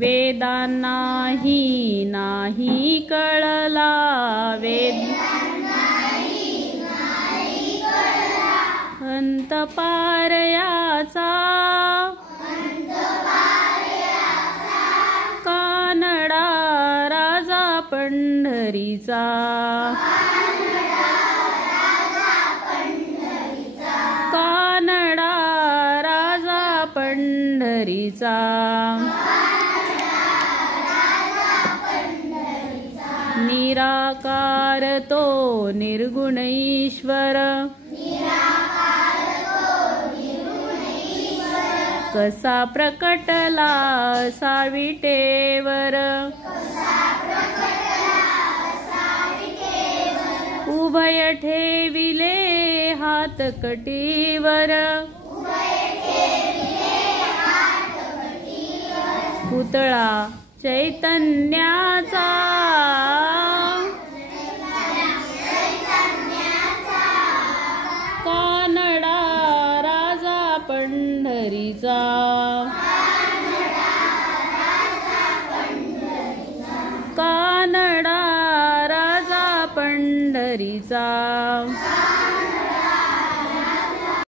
वेदांनाही नाही कळला, अंत पार याचा, कानडा राजा पंढरीचा, कानडा राजा पंढरीचा. निराकार तो निर्गुण ईश्वर, कसा प्रकटला साविटेवर, उभय ठेविले हात कटीवर, पुतळा चैतन्याचा, कानडा राजा पंढरीचा, कानडा राजा पंढरीचा.